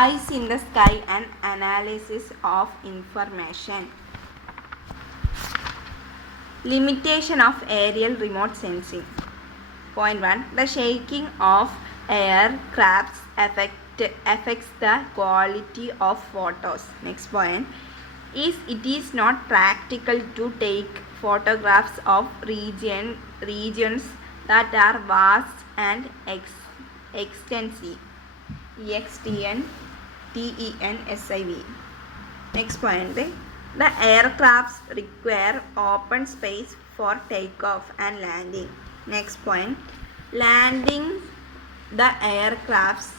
Eyes in the sky and analysis of information. Limitation of aerial remote sensing. Point 1. The shaking of aircrafts affects the quality of photos. Next point is it is not practical to take photographs of regions that are vast and extensive. EXTENSIV. Next point. The aircrafts require open space for takeoff and landing. Next point. Landing the aircrafts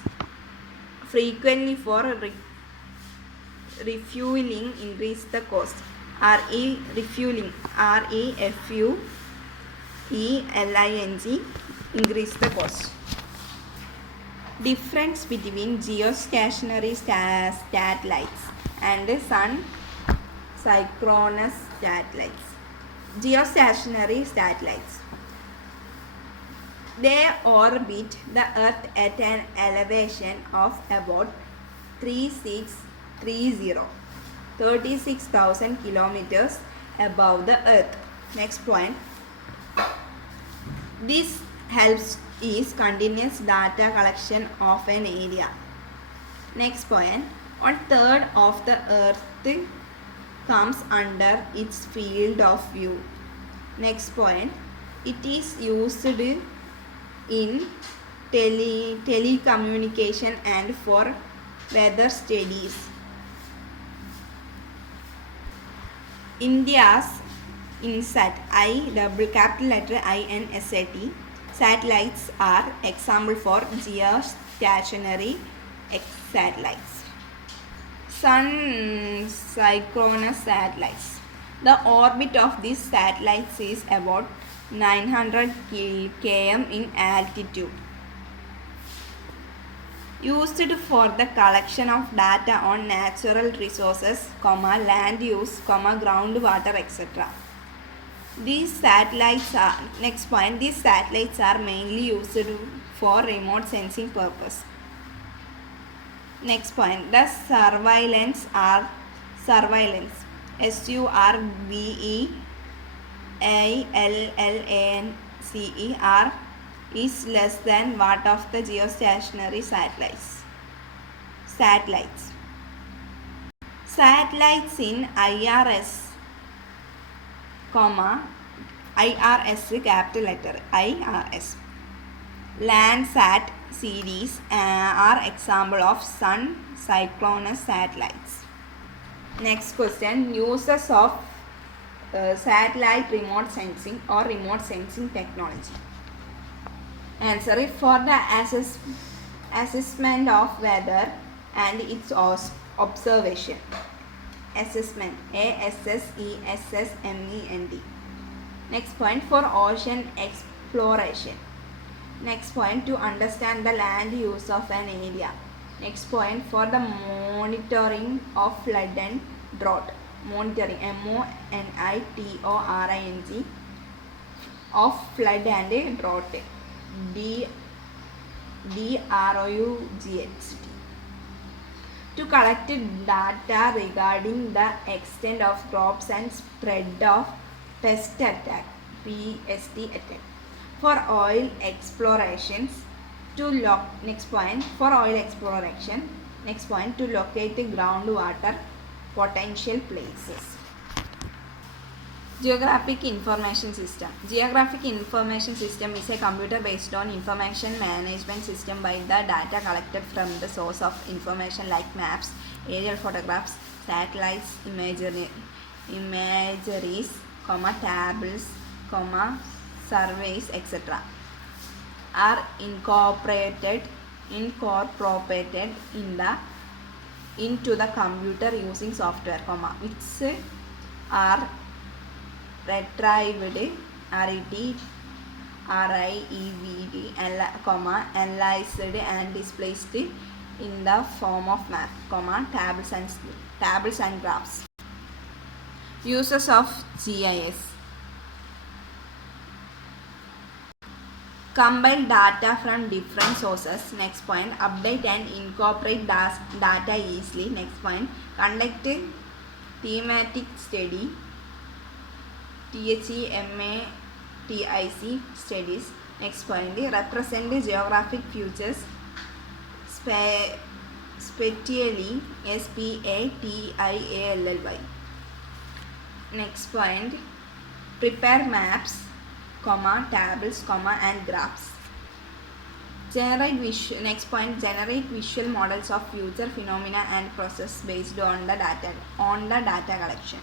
frequently for refueling increase the cost. Refueling, REFUELING, increase the cost. Difference between geostationary satellites and sun synchronous satellites. Geostationary satellites. They orbit the Earth at an elevation of about 36,000 kilometers above the Earth. Next point. This helps is continuous data collection of an area. Next point. 1/3 of the Earth comes under its field of view. Next point. It is used in telecommunication and for weather studies. India's INSAT, INSAT satellites are example for geostationary satellites. Sun synchronous satellites. The orbit of these satellites is about 900 km in altitude. Used for the collection of data on natural resources, land use, groundwater, etc. These satellites are, next point, these satellites are mainly used for remote sensing purpose. Next point, the surveillance, SURVEILLANCER is less than what of the geostationary satellites. Satellites in IRS, capital letter IRS, Landsat series are example of sun synchronous satellites. Next question, uses of satellite remote sensing or remote sensing technology. Answer is for the assessment of weather and its observation. Assessment, ASSESSMENT. Next point, for ocean exploration. Next point, to understand the land use of an area. Next point, for the monitoring of flood and drought. Monitoring, MONITORING, of flood and drought, DROUGHT. To collect data regarding the extent of crops and spread of pest attack, PST attack. For oil explorations, next point, for oil exploration. Next point, to locate groundwater potential places. Geographic information system. Geographic information system is a computer based on information management system by the data collected from the source of information like maps, aerial photographs, satellites, imageries, tables, surveys, etc. are incorporated into the computer using software, which are retrieved, analyzed and displayed in the form of map, tables and graphs. Uses of GIS. Compile data from different sources. Next point, update and incorporate data easily. Next point, conduct thematic study, THEMATIC studies. Next point, represent geographic features spatially, SPATIALLY. Next point, prepare maps, tables, and graphs. Next point, generate visual models of future phenomena and process based on the data collection.